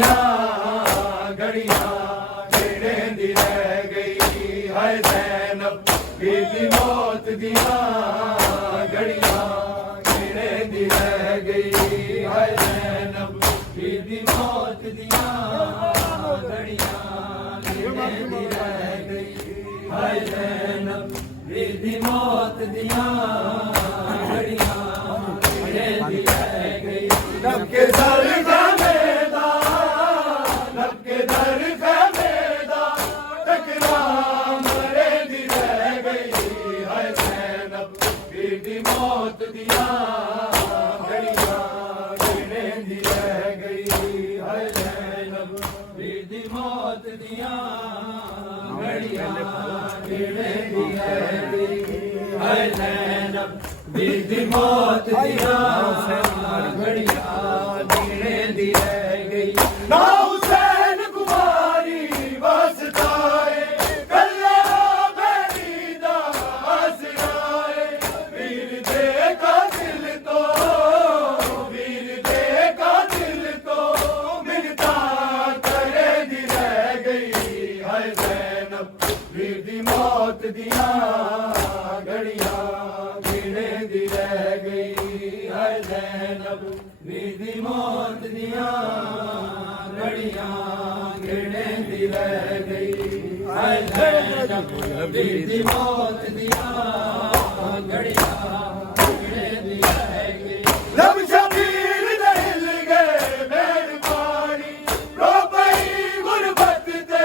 दियां घड़ियां गिने दी रह गई है ज़ैनब बीर दी मौत दियां घड़ियां गिने दी रह गई है ज़ैनब बीर दी मौत दियां घड़ियां गिने दी रह गई है ज़ैनब बीर दी मौत दियां घड़ियां गिने दी रह गई नब के दर खैमेदा नब के दर खैमेदा टकरा मरे दी रह गई है ज़ैनब बीर दी मौत दियां घड़ियां गिने दी रह गई है ज़ैनब बीर दी मौत दियां घड़ियां गिने दी रह गई है ज़ैनब बीर दी मौत दियां घड़ियां गिने दी रह गई ना हुसैन कुमारी वास्ताए कल्ला मेरी दा आसराए वीर दे कातिल तो मिन्नता करे दी रह गई है ज़ैनब वीर दी मौत दियां घड़ियां गिने दी रह गई है ज़ैनब बीर दी मौत दियां घड़ियां गिने दी रह गई है ज़ैनब बीर दी मौत दियां घड़ियां गिने दी रह गई लब शबीर दे हिल गए मेर पानी रो पई गुरबत ते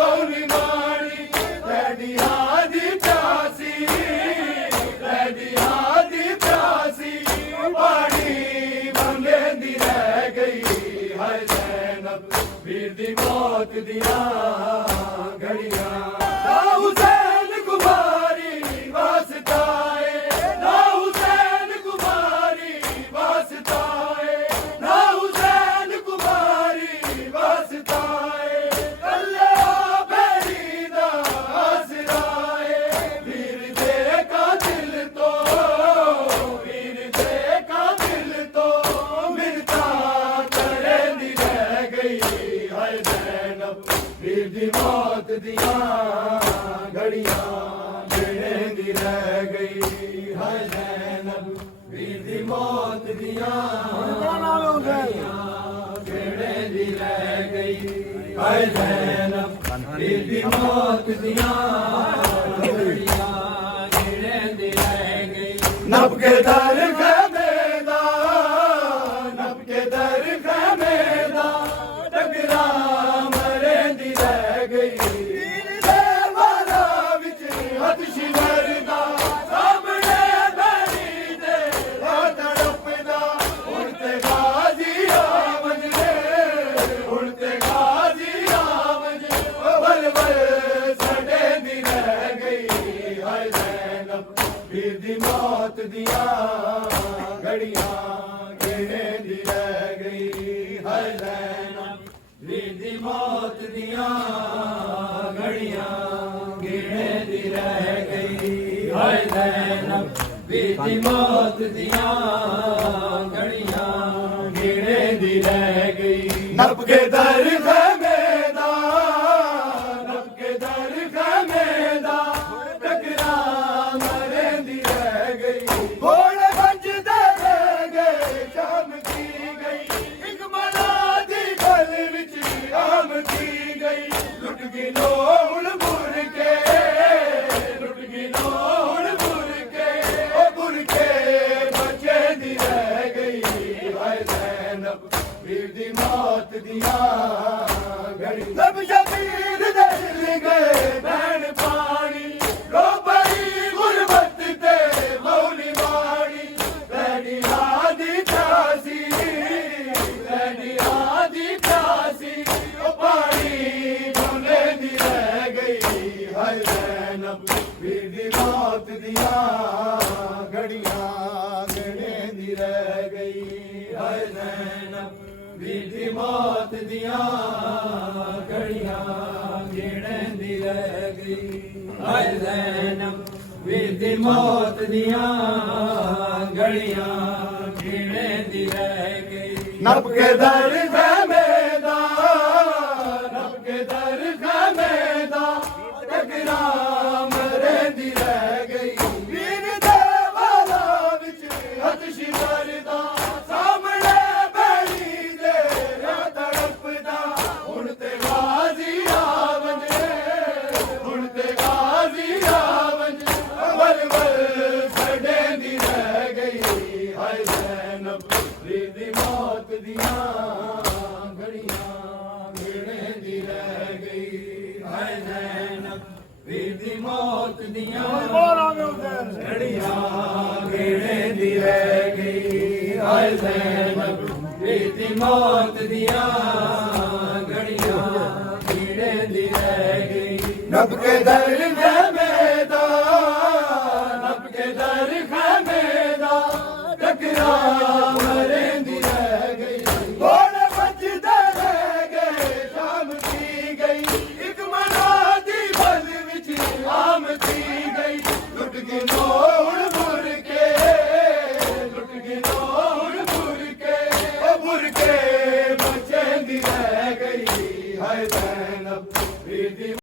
बौली मानी लैडियां दी प्यासी पानी मंगे दी रह गई है ज़ैनब बीर दी मौत दियां घड़ियां ना हुसैन कुमारी वास्ताए ना हुसैन कुमारी वास्ताए ना हुसैन कुमारी वास्ताए कल्ला मेरी दा आसराए वीर दे कातिल तो मिन्नता करे दी रह गई है ज़ैनब बीर दी मौत दियां घड़ियां गिने दी रह गई है ज़ैनब बीर दी मौत दियां घड़ियां गिने दी रह गई है ज़ैनब बीर दी मौत दियां घड़ियां गिने दी रह गई नब के दर खैमेदा नब के दर खैमेदा टकरा मरे दी रह गई वाला विच हदशी मरदा सामने बैरी दे तड़पदा हुण ते गाजी आमदे हुण ते गाजी आमदे बल बल सड़े दी रह गई है ज़ैनब बीर दी मौत दियां घड़ियां गिने दी रह गई है ज़ैनब बीर दी मौत दियां घड़ियां गिने दी रह गई है ज़ैनब बीर दी मौत दियां घड़ियां गिने दी रह गई नब के दर खैमेदा नब के दर खैमेदा टकरा मरे दी रह गई घोड़े बजदे रह गए शाम की गई एक मला दी गल विच आम की गई लुट गई लोड़ बुर के लुट गई लोड़ बुर के बचे दी रह गई है ज़ैनब बीर दी मौत दियां घड़ी लब शबीर दे हिल गए बैन पानी रो पई गुरबत ते मौली मानी लैडियां दी प्यासी पानी ढूंढे दी रह गई है ज़ैनब बीर दी मौत दियां घड़ियां गिने दी रह गई है ज़ैनब बीर दी मौत दियां घड़ियां गिने दी रह गई है ज़ैनब बीर दी मौत दियां घड़ियां गिने दी रह गई नब के दर खैमेदा ਘੜੀਆਂ ਗੇੜੇ ਦੀ ਰਹਿ ਗਈ ਹਾਏ ਜ਼ੈਨਬ ਬੀਤੀ ਮੌਤ ਦੀਆਂ ਘੜੀਆਂ ਗੇੜੇ ਦੀ ਰਹਿ ਗਈ ਨਬ ਕੇ ਦਰ